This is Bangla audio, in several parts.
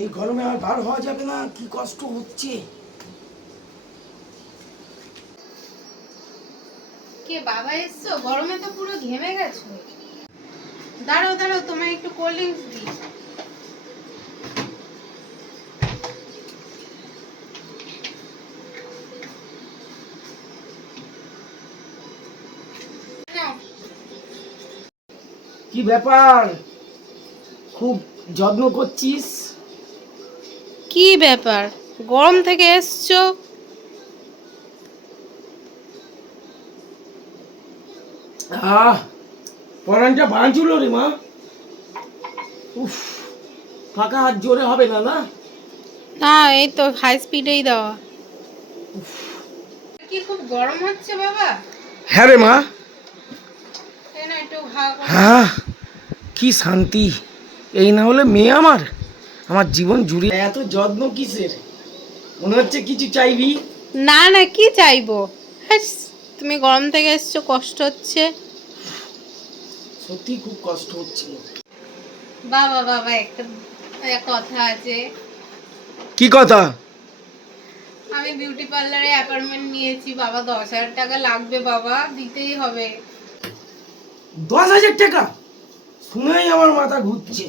এই গরমে আর বার হওয়া যাবে না, কি কষ্ট হচ্ছে। কে বাবা এসছো? গরমে তো পুরো ঘেমে গেছো। দাঁড়াও দাঁড়াও, তোমায় একটু কোল্ড ড্রিঙ্কস দিই। নাও। কি ব্যাপার, খুব যত্ন করছিস? কি ব্যাপার, গরম থেকে এসছো? আহ, পরানটা বাঁচল রে মা। উফ, ফাঁকা হাত জোরে হবে না না? না, এই তো হাই স্পিডেই দেওয়া। কি খুব গরম হচ্ছে বাবা? হ্যাঁ রে মা। এই না একটু হাওয়া করো। হ্যাঁ, কি শান্তি। এই না হলে মেয়ে আমার, আমার জীবন জুড়ে। এত যত্ন কিসের? মনে হচ্ছে কিছু চাইবি। না না, কি চাইবো? হ্যাস, তুমি গরম থেকে এসছো, কষ্ট হচ্ছে। সত্যি খুব কষ্ট হচ্ছিল। বাবা বাবা, একটা কথা আছে। কি কথা? আমি বিউটি পার্লারে অ্যাপয়েন্টমেন্ট নিয়েছি বাবা, 10,000 টাকা লাগবে বাবা, দিতেই হবে। 10,000 টাকা শুনেই আমার মাথা ঘুরছে।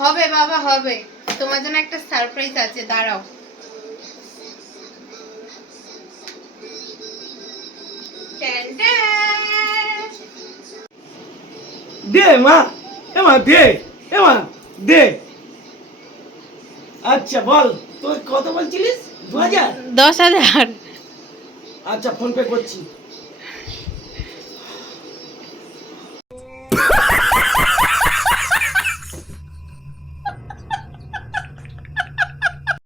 হবে বাবা হবে, তোমার জন্য একটা সারপ্রাইজ আছে, দাঁড়াও। Tan tan. দে মা, এমা দে, এমা দে। আচ্ছা বল, তোর কত বলছিলিস? 2,000? 10,000। আচ্ছা ফোন পে করছি।